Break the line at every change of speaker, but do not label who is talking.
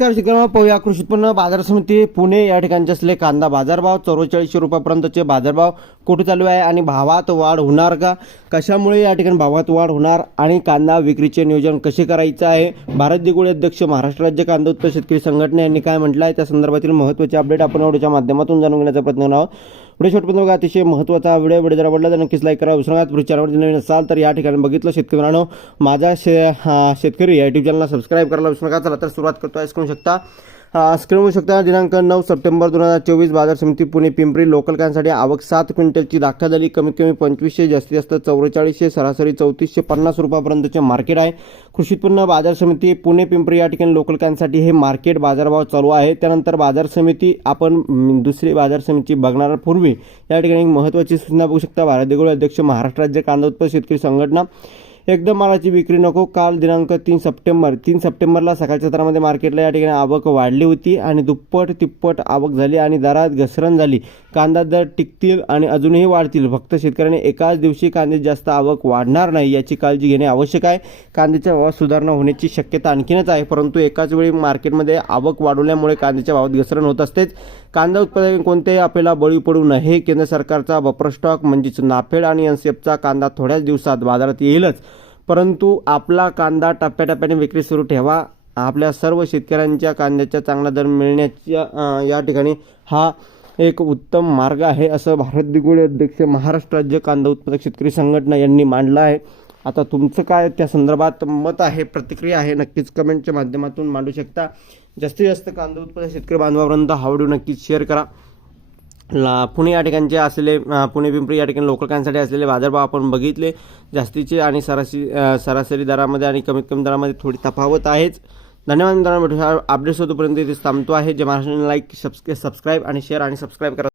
नमस्कार शेतकऱ्यांना पाहूया कृषी उत्पन्न बाजार समिती पुणे या ठिकाणचे असले कांदा बाजारभाव. चौवेचाळीसशे रुपयापर्यंतचे बाजारभाव कुठे चालू आहे आणि भावात वाढ होणार का? कशामुळे या ठिकाणी भावात वाढ होणार आणि कांदा विक्रीचे नियोजन कसे करायचं आहे? भारत दिगुळे अध्यक्ष महाराष्ट्र राज्य कांदा उत्पन्न शेतकरी संघटना यांनी काय म्हटलं आहे? त्या संदर्भातील महत्त्वाचे अपडेट आपण व्हिडिओच्या माध्यमातून जाणून घेण्याचा प्रयत्न करणार आहोत. पुढे शेवटपर्यंत बघा अतिशय महत्त्वाचा व्हिडिओ व्हिडिओ जर आवडला तर नक्कीच लाईक करा. विसरू नका चॅनलवर नवीन असाल तर या ठिकाणी बघितलं शेतकऱ्यांनो माझा शे हा शेतकरी या युट्यूब चॅनलला सबस्क्राईब करायला विसरू नका. चला तर सुरुवात करतो. आहे शकता. स्क्रीन होऊ शकता. दिनांक नऊ सप्टेंबर दोन हजार चोवीस बाजार समिती पुणे पिंपरी लोकल कॅनसाठी आवक सात क्विंटलची दाखल झाली. कमीत कमी पंचवीसशे जास्तीत जास्त चौवेचाळीसशे सरासरी चौतीसशे पन्नास रुपयापर्यंतचे मार्केट आहे. कृषी उत्पन्न बाजार समिती पुणे पिंपरी या ठिकाणी लोकल कॅनसाठी हे मार्केट बाजारभाव चालू आहे. त्यानंतर बाजार समिती आपण दुसरी बाजार समिती बघण्यापूर्वी या ठिकाणी एक महत्त्वाची सूचना बघू शकता. भारत देगुळ अध्यक्ष महाराष्ट्र राज्य कांदा उत्पादक शेतकरी संघटना. एकदम मालाची विक्री नको. काल दिनांक तीन सप्टेंबर. तीन सप्टेंबरला सकाळच्या दरामध्ये मार्केटला या ठिकाणी आवक वाढली होती आणि दुप्पट तिप्पट आवक झाली आणि दरात घसरण झाली. कांदा दर टिकतील आणि अजूनही वाढतील. फक्त शेतकऱ्यांनी एकाच दिवशी कांद्याची जास्त आवक वाढणार नाही याची काळजी घेणे आवश्यक आहे. कांद्याच्या भावात सुधारणा होण्याची शक्यता आणखीनच आहे परंतु एकाच वेळी मार्केटमध्ये आवक वाढवल्यामुळे कांद्याच्या भावात घसरण होत असतेच. कांदा उत्पादक कोणत्याही आपल्याला बळी पडू नये. केंद्र सरकारचा बफर स्टॉक म्हणजेच नाफेड आणि एनसीएफचा कांदा थोड्याच दिवसात बाजारात येईलच. परंतु आपला कांदा टप्प्याटप्प्याने विक्री सुरू ठेवा. आपल्या सर्व शेतकऱ्यांच्या कांद्याचा चांगला दर मिळण्याच्या या ठिकाणी हा एक उत्तम मार्ग आहे असं भारत दिगोळे अध्यक्ष महाराष्ट्र राज्य कांदा उत्पादक शेतकरी संघटना यांनी मांडलं आहे. आता तुमचं काय त्या संदर्भात मत आहे प्रतिक्रिया आहे नक्कीच कमेंटच्या माध्यमातून मांडू शकता. जास्तीत जास्त कांदा उत्पादक शेतकरी बांधवापर्यंत हा व्हिडिओ नक्कीच शेअर करा. ला पुणे या ठिकाणचे असलेले पुणे पिंपरी या ठिकाणी लोकल कांसाठी असलेले बाजारभाव आपण बघितले. जास्तीचे आणि सरासरी सरासरी दरामध्ये आणि कमीत कमी दरामध्ये थोडी तफावत आहेच. धन्यवाद मित्रांनो भेटू अपडेट्स होतोपर्यंत इथे थांबतो आहे. जे महाराष्ट्राने लाईक सबस्क्राईब आणि शेअर आणि सबस्क्राईब करा.